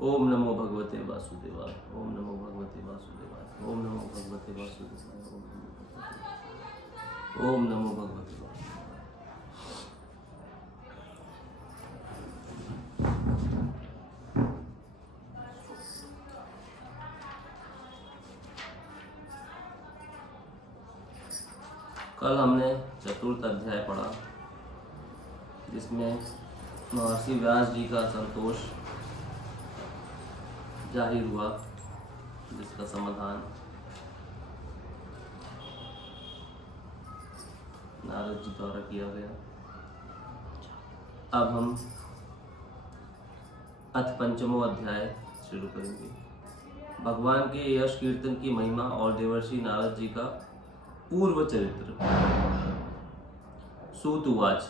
ओम नमो भगवते वासुदेवाय। ओम नमो भगवते वासुदेवाय। ओम नमो भगवते वासुदेवाय। ओम नमो भगवते वासुदेवाय। कल हमने चतुर्थ अध्याय पढ़ा, जिसमें महर्षि व्यास जी का संतोष जाहिर हुआ, जिसका समाधान नारद जी द्वारा किया गया। अब हम अथ पंचमो अध्याय शुरू करेंगे। भगवान के यश कीर्तन की महिमा और देवर्षि नारद जी का पूर्व चरित्र। सूत उवाच।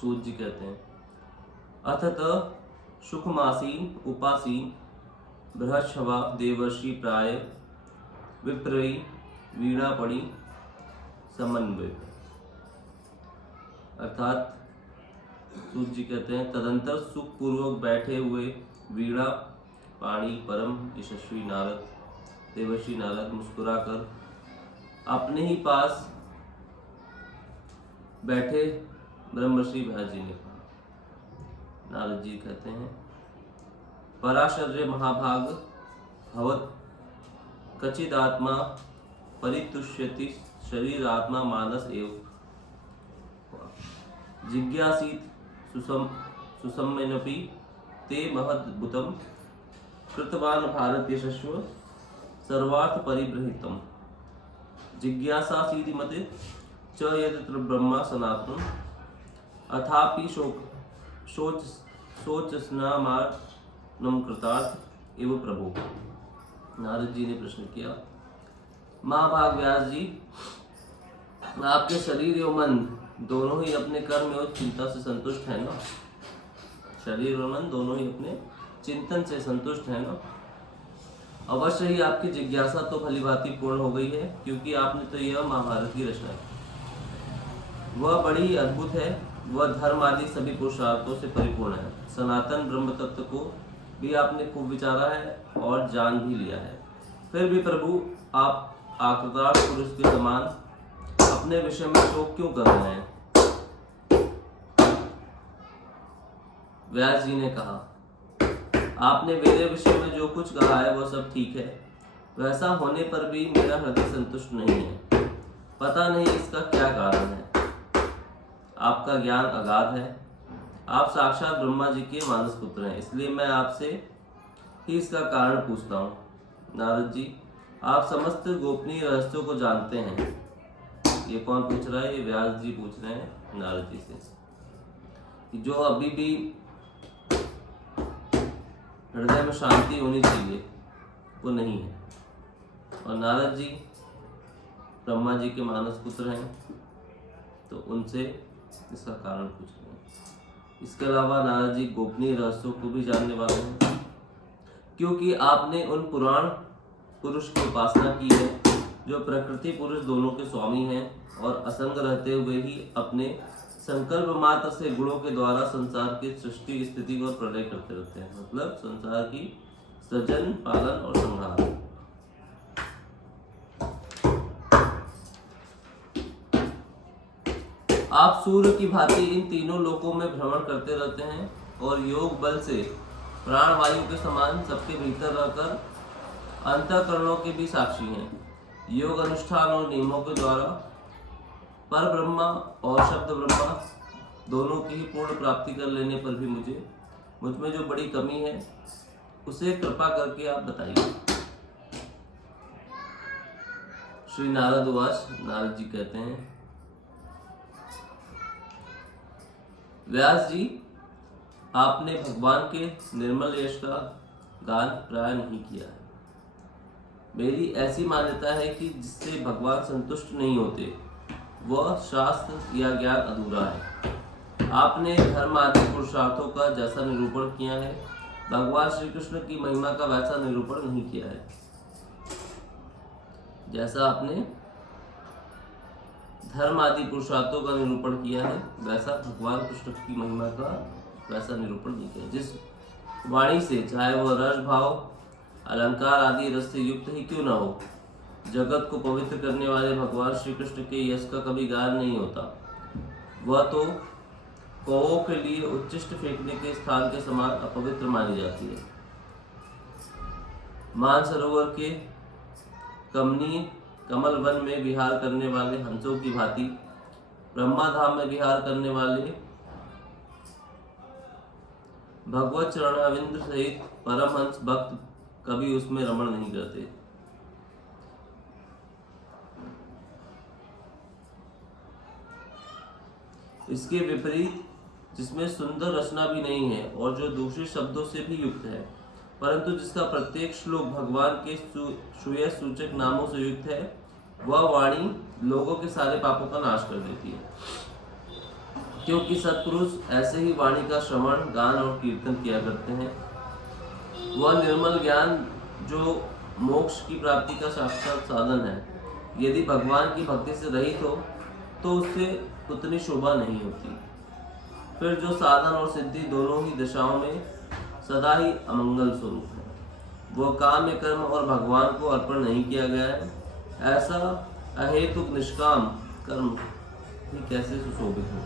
सूत जी कहते हैं, अथत सुखमासीन उपासीन बृहच्छवा देवर्षि प्राय विप्रयी वीणा पड़ी समन्वय। अर्थात सूत जी कहते हैं, तदंतर सुखपूर्वक बैठे हुए वीणा पाणी परम यशस्वी नारद देवर्षि नारद मुस्कुराकर अपने ही पास बैठे ब्रह्मर्षि व्यास जी ने कहा। नारद जी कहते हैं, पराशर्य महाभाग भवत कचिदात्मा परितुष्यति शरीर आत्मा मानस एव जिज्ञासीत सुसम्यनपि ते महद्भुतम कृतवान भारत यशस्व सर्वार्थ परिबृहितम जिज्ञासासीति मते च यत्र ब्रह्मा सनातनम अथापि शोचस्नामार्णम कृतार्थ एव प्रभु। नारद जी ने प्रश्न किया, महाभाग व्यास जी, आपके शरीर एवं मन दोनों ही अपने कर्म एवं चिंता से संतुष्ट है ना? शरीर और मन दोनों ही अपने चिंतन से संतुष्ट है ना? अवश्य ही आपकी जिज्ञासा तो भलीभांति पूर्ण हो गई है, क्योंकि आपने तो यह महाभारत की रचना की। वह बड़ी अद्भुत है। वह धर्म आदि सभी पुरुषार्थों से परिपूर्ण है। सनातन ब्रह्म तत्व को भी आपने खूब विचारा है और जान भी लिया है। फिर भी प्रभु, आप आकृतार्थ पुरुष के समान अपने विषय में शोक क्यों कर रहे हैं? व्यास जी ने कहा, आपने मेरे विषय में जो कुछ कहा है वह सब ठीक है। वैसा होने पर भी मेरा हृदय संतुष्ट नहीं है। पता नहीं इसका क्या कारण है। आपका ज्ञान अगाध है। आप साक्षात ब्रह्मा जी के मानस पुत्र हैं, इसलिए मैं आपसे ही इसका कारण पूछता हूँ। नारद जी, आप समस्त गोपनीय रहस्यों को जानते हैं। ये कौन पूछ रहा है? ये व्यास जी पूछ रहे हैं नारद जी से, कि जो अभी भी हृदय में शांति होनी चाहिए वो नहीं है। और नारद जी ब्रह्मा जी के मानस पुत्र हैं, तो उनसे इसका कारण पूछ रहे हैं। इसके अलावा नारद जी गोपनीय रहस्यों को भी जानने वाले हैं, क्योंकि आपने उन पुराण पुरुष की उपासना की है जो प्रकृति पुरुष दोनों के स्वामी हैं और असंग रहते हुए ही अपने संकल्प मात्र से गुणों के द्वारा संसार की सृष्टि स्थिति और प्रलय करते रहते हैं। मतलब संसार की सृजन, पालन और संहार। आप सूर्य की भांति इन तीनों लोकों में भ्रमण करते रहते हैं और योग बल से प्राण वायु के समान सबके भीतर रहकर अंतःकरणों के भी साक्षी हैं। योग अनुष्ठान और नियमों के द्वारा पर ब्रह्मा और शब्द ब्रह्मा दोनों की ही पूर्ण प्राप्ति कर लेने पर भी मुझ में जो बड़ी कमी है उसे कृपा करके आप बताइए। श्री नारद उवाच। नारद जी कहते हैं, व्यास जी, आपने भगवान के निर्मल यश का गान प्राय नहीं किया है। मेरी ऐसी मान्यता है कि जिससे भगवान संतुष्ट नहीं होते वह शास्त्र या ज्ञान अधूरा है। आपने धर्म आदि पुरुषार्थों का जैसा निरूपण किया है, भगवान श्री कृष्ण की महिमा का वैसा निरूपण नहीं किया है। जैसा आपने धर्म आदि पुरुषार्थों का निरूपण किया है, वैसा भगवान कृष्ण की महिमा का वैसा निरूपण नहीं किया। जिस वाणी से, चाहे वह रस भाव अलंकार आदि रस से युक्त ही क्यों न हो, जगत को पवित्र करने वाले भगवान श्री कृष्ण के यश का कभी गान नहीं होता। वह तो कौओं के लिए उच्चिष्ट फेंकने के स्थान के समान अपवित्र मानी जाती है। मानसरोवर के कमनीय कमल वन में विहार करने वाले हंसों की भांति ब्रह्मा धाम में विहार करने वाले भगवत चरणाविंद सहित परमहंस भक्त कभी उसमें रमण नहीं करते। इसके विपरीत, जिसमें सुंदर रचना भी नहीं है और जो दूसरे शब्दों से भी युक्त है, परंतु जिसका प्रत्येक श्लोक भगवान के श्रेयस सूचक नामों से युक्त है, वह वाणी लोगों के सारे पापों का नाश कर देती है। क्योंकि सत्पुरुष ऐसे ही वाणी का श्रवण, गान और कीर्तन किया करते हैं। वह निर्मल ज्ञान जो मोक्ष की प्राप्ति का साक्षात साधन है, यदि भगवान की भक्ति से रहित हो तो उससे उतनी शोभा नहीं होती। फिर जो साधन और सिद्धि दोनों ही दिशाओं में सदा ही अमंगल स्वरूप है, वह काम्य कर्म और भगवान को अर्पण नहीं किया गया है। ऐसा अहेतुक निष्काम कर्म भी कैसे सुशोभित हो।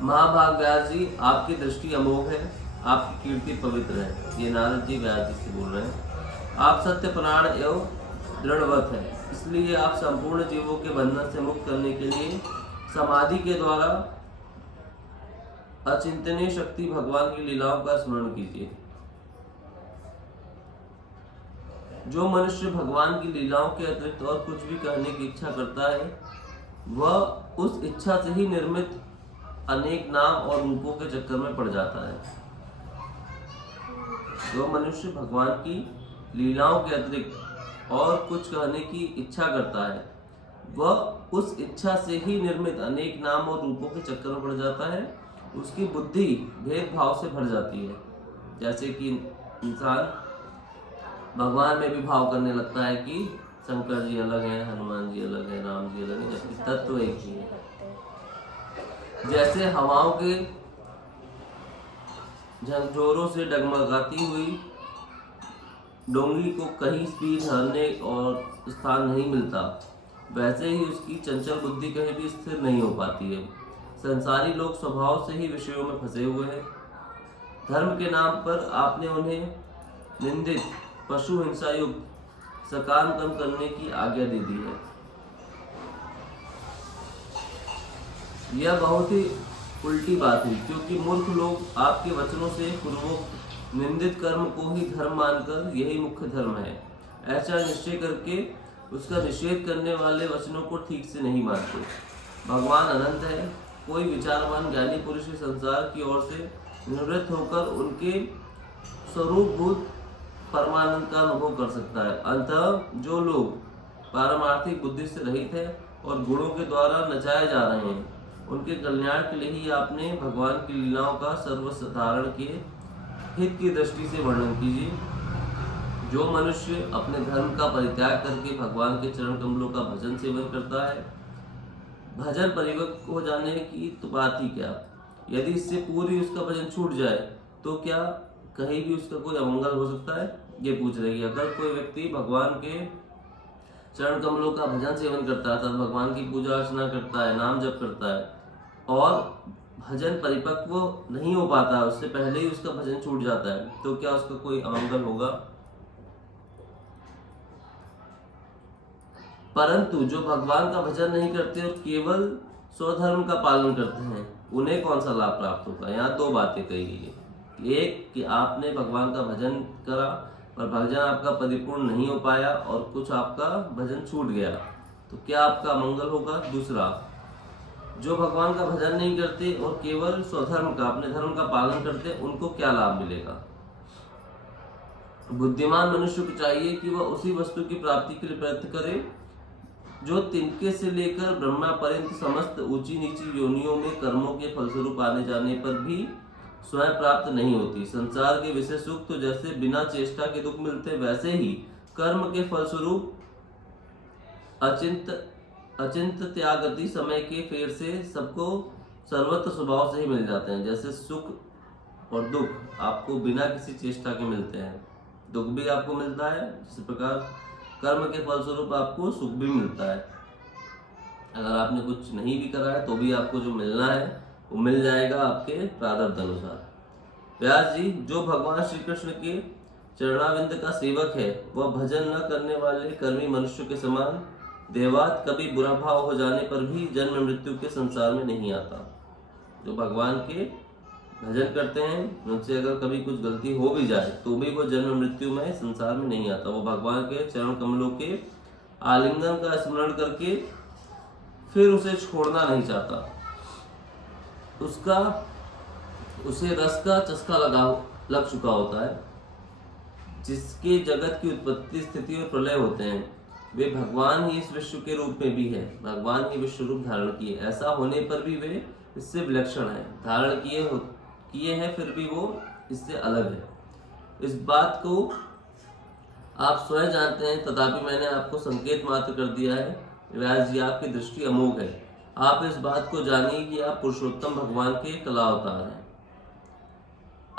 महाभाग व्यास जी, आपकी दृष्टि अमोघ है, आपकी कीर्ति पवित्र है। ये नारद जी व्यास जी से बोल रहे हैं। आप सत्य प्राण एवं दृढ़वत है, इसलिए आप संपूर्ण जीवों के बंधन से मुक्त करने के लिए समाधि के द्वारा अचिंतनीय शक्ति भगवान की लीलाओं का स्मरण कीजिए। जो मनुष्य भगवान की लीलाओं के अतिरिक्त और कुछ भी कहने की इच्छा करता है, वह उस इच्छा से ही निर्मित अनेक नाम और रूपों के चक्कर में पड़ जाता है। जो मनुष्य भगवान की लीलाओं के अतिरिक्त और कुछ कहने की इच्छा करता है, वह उस इच्छा से ही निर्मित अनेक नाम और रूपों के चक्कर में पड़ जाता है। उसकी बुद्धि भेदभाव से भर जाती है। जैसे कि इंसान भगवान में भी भाव करने लगता है कि शंकर जी अलग हैं, हनुमान जी अलग हैं, राम जी अलग हैं, जबकि तत्व एक ही है। जैसे हवाओं के झकझोरों से डगमगाती हुई डोंगी को कहीं भी ठहरने और स्थान नहीं मिलता, वैसे ही उसकी चंचल बुद्धि कहीं भी स्थिर नहीं हो पाती है। संसारी लोग स्वभाव से ही विषयों में फंसे हुए हैं। धर्म के नाम पर आपने उन्हें निंदित पशु हिंसा युक्त सकाम कम करने की आज्ञा दे दी है। यह बहुत ही उल्टी बात हुई, क्योंकि मूर्ख लोग आपके वचनों से पूर्वोक्त निंदित कर्म को ही धर्म मानकर यही मुख्य धर्म है ऐसा निश्चय करके उसका निषेध करने वाले वचनों को ठीक से नहीं मानते। भगवान अनंत है। कोई विचारवान ज्ञानी पुरुष संसार की ओर से निवृत्त होकर उनके स्वरूपभूत परमानंद का अनुभव कर सकता है। अतः जो लोग पारमार्थिक बुद्धि से रहित है और गुणों के द्वारा नचाए जा रहे हैं, उनके कल्याण के लिए ही आपने भगवान की लीलाओं का सर्वसाधारण के हित की दृष्टि से वर्णन कीजिए। जो मनुष्य अपने धर्म का परित्याग करके भगवान के चरण कमलों का भजन सेवन करता है, भजन परिपक्व हो जाने की तो बात ही क्या, यदि इससे पूरी उसका भजन छूट जाए तो क्या कहीं भी उसका कोई अमंगल हो सकता है? ये पूछ रही है। अगर कोई व्यक्ति भगवान के चरण कमलों का भजन सेवन करता है, तब भगवान की पूजा अर्चना करता है, नाम जप करता है और भजन परिपक्व नहीं हो पाता, उससे पहले ही उसका भजन छूट जाता है, तो क्या उसका कोई अमंगल होगा? परंतु जो भगवान का भजन नहीं करते और केवल स्वधर्म का पालन करते हैं, उन्हें कौन सा लाभ प्राप्त होगा? यहाँ दो बातें कही गई है। एक कि आपने भगवान का भजन करा पर भजन आपका परिपूर्ण नहीं हो पाया और कुछ आपका भजन छूट गया, तो क्या आपका मंगल होगा? दूसरा, जो भगवान का भजन नहीं करते और केवल स्वधर्म का, अपने धर्म का पालन करते, उनको क्या लाभ मिलेगा? बुद्धिमान मनुष्य को चाहिए कि वह उसी वस्तु की प्राप्ति के लिए प्रयत्न करे जो तिनके से लेकर ब्रह्मा पर्यंत समस्त ऊंची नीची योनियों में कर्मों के फलस्वरूप आने जाने पर भी स्वयं प्राप्त नहीं होती। संसार के विषय सुख तो जैसे बिना चेष्टा के दुख मिलते, वैसे ही कर्म के फलस्वरूप अचिंत त्यागति समय के फेर से सबको सर्वत्र स्वभाव से ही मिल जाते हैं। जैसे सुख और दुख आपको बिना किसी चेष्टा के मिलते हैं। दुख भी आपको मिलता है, इसी प्रकार कर्म के फलस्वरूप आपको सुख भी मिलता है। अगर आपने कुछ नहीं भी करा है तो भी आपको जो मिलना है वो मिल जाएगा आपके प्रारब्ध अनुसार। व्यास जी, जो भगवान श्री कृष्ण के चरणाविंद का सेवक है वह भजन न करने वाले कर्मी मनुष्य के समान देवात कभी बुरा भाव हो जाने पर भी जन्म मृत्यु के संसार में नहीं आता। जो भगवान के भजन करते हैं उनसे अगर कभी कुछ गलती हो भी जाए तो भी वो जन्म मृत्यु में संसार में नहीं आता। वो भगवान के चरण कमलों के आलिंगन का स्मरण करके फिर उसे छोड़ना नहीं चाहता। उसे रस का चस्का लग चुका होता है। जिसके जगत की उत्पत्ति स्थिति और प्रलय होते हैं वे भगवान ही इस विश्व के रूप में भी है। भगवान ही विश्व रूप धारण किए, ऐसा होने पर भी वे इससे विलक्षण है। धारण किए हैं फिर भी वो इससे अलग है। इस बात को आप स्वयं जानते हैं, तथापि मैंने आपको संकेत मात्र कर दिया है। व्यास जी, आपकी दृष्टि अमोघ है। आप इस बात को जानिए कि आप पुरुषोत्तम भगवान के कला अवतार हैं।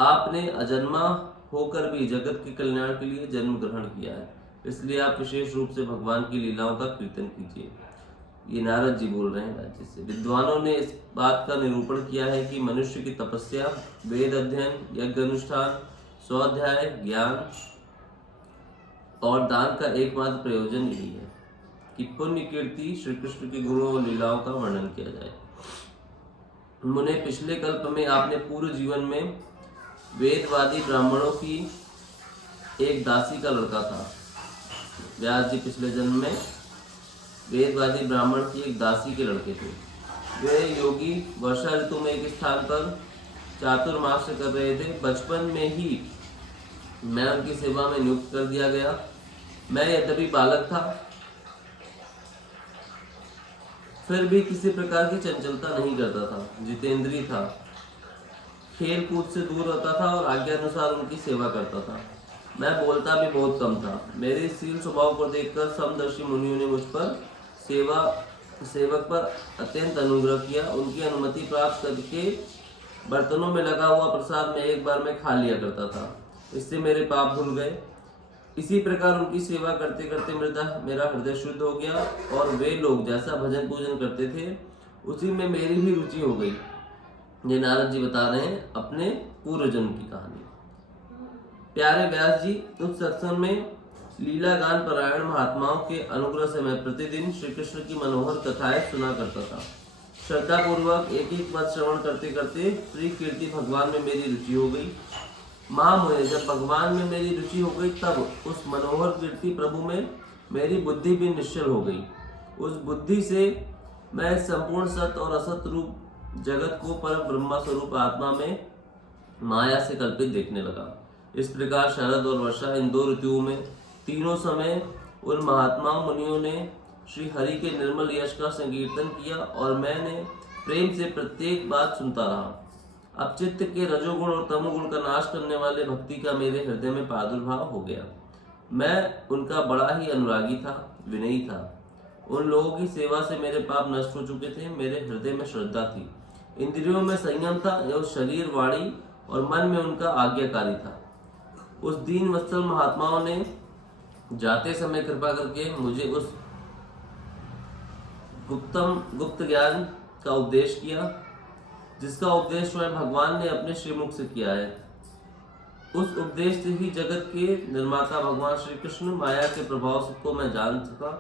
आपने अजन्मा होकर भी जगत के कल्याण के लिए जन्म ग्रहण किया है, इसलिए आप विशेष रूप से भगवान की लीलाओं का कीर्तन कीजिए। ये नारद जी बोल रहे हैं राज्य से। विद्वानों ने इस बात का निरूपण किया है कि मनुष्य की तपस्या, वेद अध्ययन, यज्ञ अनुष्ठान, स्वाध्याय, ज्ञान और दान का एकमात्र प्रयोजन यही है कि पुण्य कीर्ति श्री कृष्ण के गुणों और लीलाओं का वर्णन किया जाए। मुने, पिछले कल्प में आपने पूर्व जीवन में वेदवादी ब्राह्मणों की एक दासी का लड़का था। व्यास जी पिछले जन्म में वेदवादी ब्राह्मण की एक दासी के लड़के थे। वे योगी वर्षा ऋतु में एक स्थान पर चातुर्मास कर रहे थे। बचपन में ही मैं उनकी सेवा में नियुक्त कर दिया गया। मैं यद्यपि बालक था फिर भी किसी प्रकार की चंचलता नहीं करता था, जितेंद्रिय था, खेल कूद से दूर रहता था और आज्ञा अनुसार उनकी सेवा करता था। मैं बोलता भी बहुत कम था। मेरे शील स्वभाव को देखकर समदर्शी मुनियों ने मुझ पर सेवक पर अत्यंत अनुग्रह किया। उनकी अनुमति प्राप्त करके बर्तनों में लगा हुआ प्रसाद में एक बार में खा लिया करता था। इससे मेरे पाप धुल गए। इसी प्रकार उनकी सेवा करते करते मेरा हृदय शुद्ध हो गया और वे लोग जैसा भजन पूजन करते थे उसी में मेरी भी रुचि हो गई। ये नारद जी बता रहे हैं अपने पूर्व जन्म की कहानी। प्यारे व्यास जी, उस सत्संग में लीला गान परायण महात्माओं के अनुग्रह से मैं प्रतिदिन श्री कृष्ण की मनोहर कथाएं सुना करता था। श्रद्धा पूर्वक एक एक पद श्रवण करते करते श्री कीर्ति भगवान में मेरी रुचि हो गई। महामुने, जब भगवान में मेरी रुचि हो गई तब उस मनोहर कीर्ति प्रभु में मेरी बुद्धि भी निश्चल हो गई। उस बुद्धि से मैं संपूर्ण सत्य और असत रूप जगत को पर ब्रह्मा स्वरूप आत्मा में माया से कल्पित देखने लगा। इस प्रकार शरद और वर्षा, इन दो ऋतुओं में तीनों समय उन महात्मा मुनियों ने श्री हरि के निर्मल यश का संकीर्तन किया और मैंने प्रेम से प्रत्येक बात सुनता रहा। अब चित्त के रजोगुण और तमोगुण का नाश करने वाले भक्ति का मेरे हृदय में प्रादुर्भाव हो गया। मैं उनका बड़ा ही अनुरागी था, विनयी था। उन लोगों की सेवा से मेरे पाप नष्ट हो चुके थे। मेरे हृदय में श्रद्धा थी, इंद्रियों में संयम था एवं शरीर, वाणी और मन में उनका आज्ञाकारी था। उस दीन वत्सल महात्माओं ने जाते समय कृपा करके मुझे उस गुप्त ज्ञान का उपदेश किया जिसका उपदेश स्वयं भगवान ने अपने श्रीमुख से किया है। उस उपदेश से ही जगत के निर्माता भगवान श्री कृष्ण माया के प्रभाव को मैं जान सका,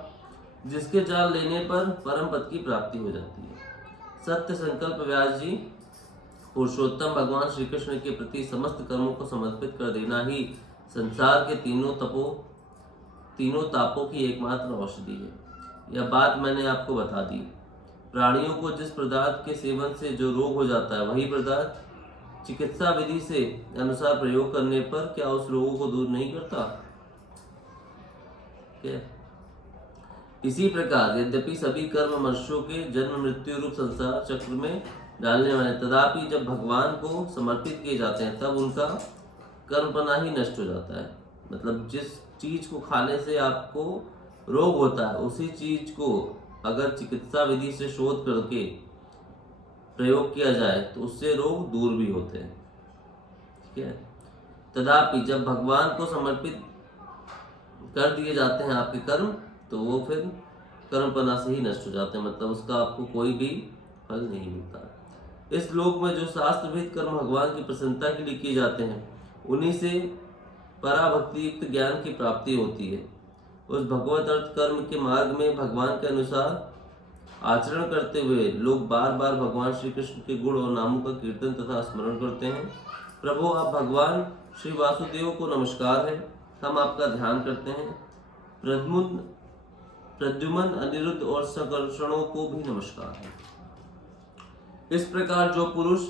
जिसके जान लेने पर परम पद की प्राप्ति हो जाती है। सत्य संकल्प व्यास जी, पुरुषोत्तम भगवान श्री कृष्ण के प्रति समस्त कर्मों को समर्पित कर देना ही संसार के तीनों तापों की एकमात्र औषधि है। यह बात मैंने आपको बता दी। प्राणियों को जिस पदार्थ के सेवन से जो रोग हो जाता है वही पदार्थ चिकित्सा विधि से अनुसार प्रयोग करने पर क्या उस रोगों को दूर नहीं करता? क्या? इसी प्रकार यद्यपि सभी कर्म मनुष्यों के जन्म मृत्यु रूप संसार चक्र में डालने वाले, तथापि जब भगवान को समर्पित किए जाते हैं तब उनका कर्मपना ही नष्ट हो जाता है। मतलब जिस चीज को खाने से आपको रोग होता है उसी चीज को अगर चिकित्सा विधि से शोध करके प्रयोग किया जाए तो उससे रोग दूर भी होते हैं। ठीक है। तथापि जब भगवान को समर्पित कर दिए जाते हैं आपके कर्म, तो वो फिर कर्मपना से ही नष्ट हो जाते हैं, मतलब उसका आपको कोई भी फल नहीं मिलता। इस लोक में जो शास्त्रविद कर्म भगवान की प्रसन्नता के लिए किए जाते हैं, उन्हीं से पराभक्ति युक्त ज्ञान की प्राप्ति होती है। उस भगवत अर्थ कर्म के मार्ग में भगवान के अनुसार आचरण करते हुए लोग बार बार भगवान श्री कृष्ण के गुण और नामों का कीर्तन तथा स्मरण करते हैं। प्रभु, आप भगवान श्री वासुदेव को नमस्कार है, हम आपका ध्यान करते हैं। प्रद्युमन, अनिरुद्ध और सकर्षणों को भी नमस्कार है। इस प्रकार जो पुरुष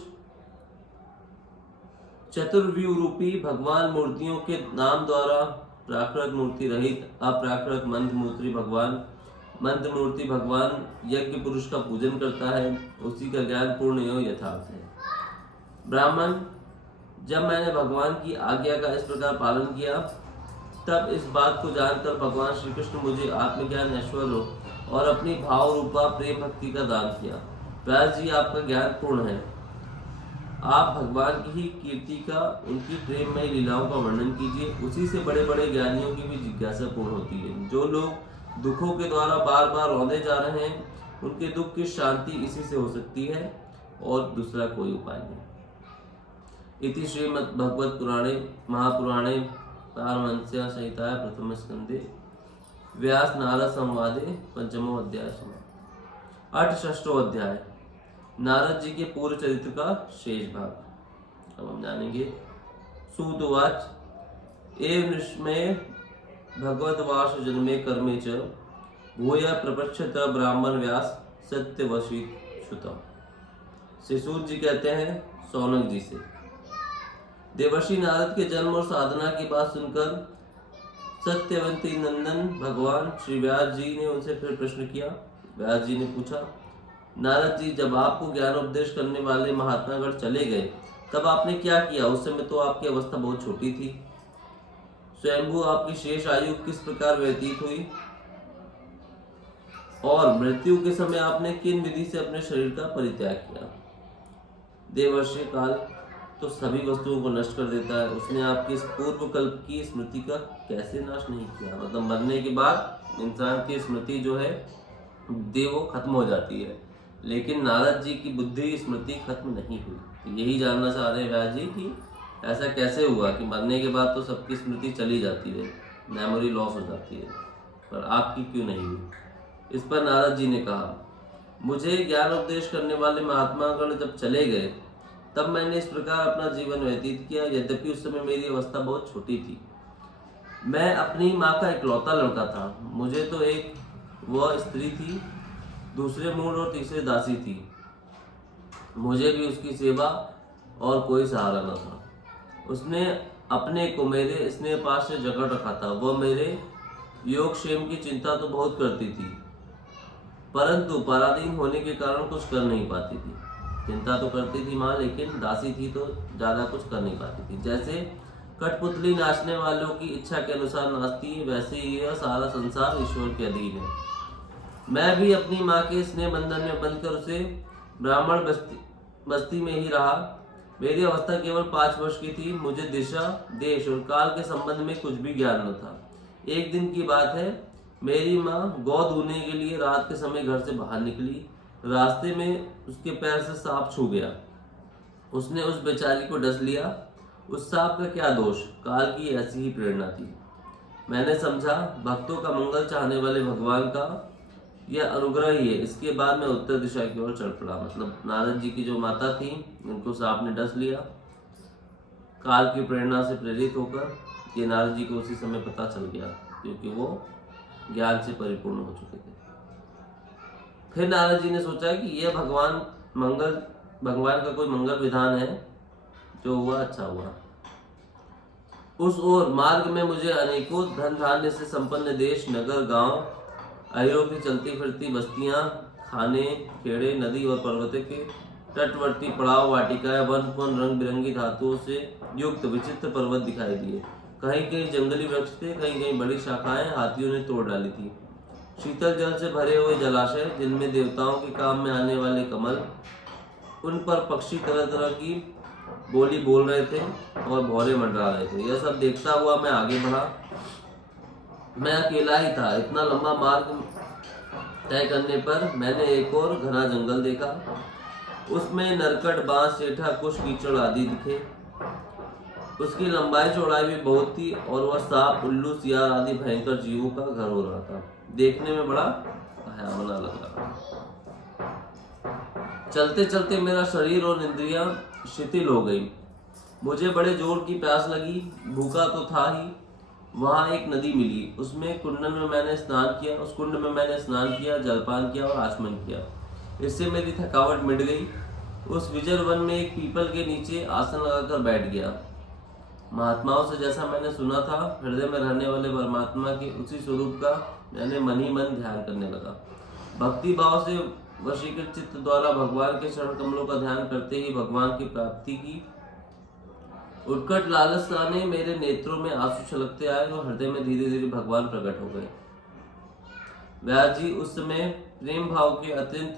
चतुर्व्यूह रूपी भगवान मूर्तियों के नाम द्वारा प्राकृत मूर्ति रहित अप्राकृत मंद मूर्ति भगवान यज्ञ पुरुष का पूजन करता है, उसी का ज्ञान पूर्ण एवं यथार्थ है। ब्राह्मण, जब मैंने भगवान की आज्ञा का इस प्रकार पालन किया, तब इस बात को जानकर भगवान श्री कृष्ण मुझे आत्मज्ञान, ऐश्वर्य और अपनी भाव रूपा प्रेम भक्ति का दान किया। व्यास जी, आपका ज्ञान पूर्ण है, आप भगवान की ही कीर्ति का, उनकी प्रेममय लीलाओं का वर्णन कीजिए, उसी से बड़े बड़े ज्ञानियों की भी जिज्ञासा पूर्ण होती है। जो लोग दुखों के द्वारा बार बार रौंदे जा रहे हैं, उनके दुख की शांति इसी से हो सकती है और दूसरा कोई उपाय नहीं। इति श्रीमद् भगवत पुराणे महापुराणे पारमहंस्या संहितायां प्रथम स्कंदे व्यास नारद संवादे पंचमो अध्याय समाप्त। 68वां अध्याय नारद जी के पूर्व चरित्र का शेष भाग अब हम जानेंगे। सूत उवाच एव निष्मये भगवद्वास जन्मे कर्मे च भूय प्रपक्षत ब्राह्मण व्यास सत्यवशित श्रुतम्। श्री सूत जी कहते हैं सौनक जी से, देवर्षि नारद के जन्म और साधना की बात सुनकर सत्यवंती नंदन भगवान श्री व्यास जी ने उनसे फिर प्रश्न किया। व्यास जी ने पूछा, नारद जी, जब आपको ज्ञान उपदेश करने वाले महात्मागण चले गए, तब आपने क्या किया? उस समय तो आपकी अवस्था बहुत छोटी थी। स्वयंभू आपकी शेष आयु किस प्रकार व्यतीत हुई और मृत्यु के समय आपने किन विधि से अपने शरीर का परित्याग किया? देवर्षि, काल तो सभी वस्तुओं को नष्ट कर देता है, उसने आपकी इस पूर्व कल्प की स्मृति का कैसे नाश नहीं किया? मतलब मरने के बाद इंसान की स्मृति जो है देह वो खत्म हो जाती है, लेकिन नारद जी की बुद्धि स्मृति खत्म नहीं हुई। तो यही जानना चाह रहे हैं व्यास जी कि ऐसा कैसे हुआ कि मरने के बाद तो सबकी स्मृति चली जाती है, मेमोरी लॉस हो जाती है, पर आपकी क्यों नहीं हुई? इस पर नारद जी ने कहा, मुझे ज्ञान उपदेश करने वाले महात्मागण जब चले गए, तब मैंने इस प्रकार अपना जीवन व्यतीत किया। यद्यपि उस समय मेरी अवस्था बहुत छोटी थी, मैं अपनी माँ का इकलौता लड़का था। मुझे तो एक वह स्त्री थी, दूसरे मूल और तीसरे दासी थी। मुझे भी उसकी सेवा और कोई सहारा न था। उसने अपने को मेरे स्नेह पास से जकड़ रखा था। वह मेरे योगक्षेम की चिंता तो बहुत करती थी, परंतु पराधीन होने के कारण कुछ कर नहीं पाती थी। चिंता तो करती थी माँ, लेकिन दासी थी तो ज़्यादा कुछ कर नहीं पाती थी। जैसे कठपुतली नाचने वालों की इच्छा के अनुसार नाचती है, वैसे ही यह सारा संसार ईश्वर के अधीन है। मैं भी अपनी माँ के स्नेह बंधन में बंधकर उसे ब्राह्मण बस्ती में ही रहा। मेरी अवस्था केवल 5 वर्ष की थी। मुझे दिशा, देश और काल के संबंध में कुछ भी ज्ञान न था। एक दिन की बात है, मेरी माँ गौ धोने के लिए रात के समय घर से बाहर निकली। रास्ते में उसके पैर से सांप छू गया। उसने उस बेचारी को डस लिया। उस सांप का क्या दोष, काल की ऐसी ही प्रेरणा थी। मैंने समझा भक्तों का मंगल चाहने वाले भगवान का यह अनुग्रह ही है। इसके बाद मैं उत्तर दिशा की ओर चल पड़ा। मतलब नारद जी की जो माता थी, उनको सांप ने डस लिया। काल की प्रेरणा से प्रेरित होकर ये नारद जी को उसी समय पता चल गया, क्योंकि वो ज्ञान से परिपूर्ण हो चुके थे। फिर नारद जी ने सोचा कि यह भगवान का कोई मंगल विधान है। जो हुआ अच्छा हुआ। उस ओर मार्ग में मुझे अनेकों धन धान्य से संपन्न देश, नगर, गांव, अहिरों की चलती फिरती बस्तियां, खाने, खेड़े, नदी और पर्वतों के तटवर्ती पड़ाव, वाटिकाएं, वन रंग बिरंगी धातुओं से युक्त विचित्र पर्वत दिखाई दिए। कहीं कहीं जंगली वृक्ष थे, कहीं कहीं बड़ी शाखाएं हाथियों ने तोड़ डाली थी। शीतल जल से भरे हुए जलाशय, जिनमें देवताओं के काम में आने वाले कमल, उन पर पक्षी तरह तरह की बोली बोल रहे थे और भौरे मंडरा रहे थे। यह सब देखता हुआ मैं आगे बढ़ा। मैं अकेला ही था। इतना लंबा मार्ग तय करने पर मैंने एक और घना जंगल देखा। उसमें नरकट, बांस, सेठा, कुश, कीचड़ आदि दिखे। उसकी लंबाई चौड़ाई भी बहुत थी और वह सांप, उल्लू, सियार आदि भयंकर जीवों का घर हो रहा था। देखने में बड़ा भयावना लग रहा। चलते चलते मेरा शरीर और इंद्रियां शिथिल हो गई। मुझे बड़े जोर की प्यास लगी। भूखा तो था ही। वहां एक नदी मिली। उस कुंड में मैंने स्नान किया, जलपान किया और आचमन किया। इससे मेरी थकावट मिट गई। उस विजर वन में एक पीपल के नीचे आसन लगाकर बैठ गया। महात्माओं से जैसा मैंने सुना था, हृदय में रहने वाले परमात्मा के उसी स्वरूप का मैंने मन ही मन ध्यान करने लगा। भक्ति भाव से वशीकृत चित्त द्वारा भगवान के चरण कमलों का ध्यान करते ही भगवान की प्राप्ति की उत्कट लालसा ने मेरे नेत्रों में आंसू छलकते आए और हृदय में धीरे धीरे भगवान प्रकट हो गए। व्यास जी, उस समय प्रेम भाव के अत्यंत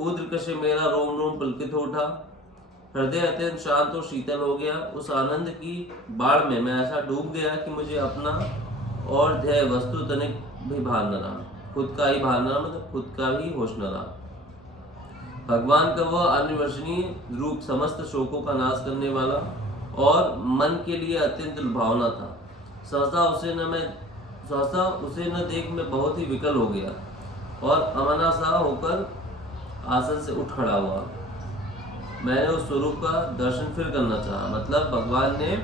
उद्र से मेरा रोम रोम पुलकित हो उठा। हृदय अत्यंत शांत और शीतल हो गया। उस आनंद की बाढ़ में मैं ऐसा डूब गया कि मुझे अपना और ध्येय वस्तु तनिक भी भान न रहा। खुद का ही भान न रहा, मतलब खुद का ही होश न रहा। भगवान का वह अनिर्वचनीय रूप समस्त शोकों का नाश करने वाला और मन के लिए अत्यंत लुभावना था। सहसा उसे न देख मैं बहुत ही विकल हो गया और अमना सा होकर आसन से उठ खड़ा हुआ। मैंने उस स्वरूप का दर्शन फिर करना चाहा। मतलब भगवान ने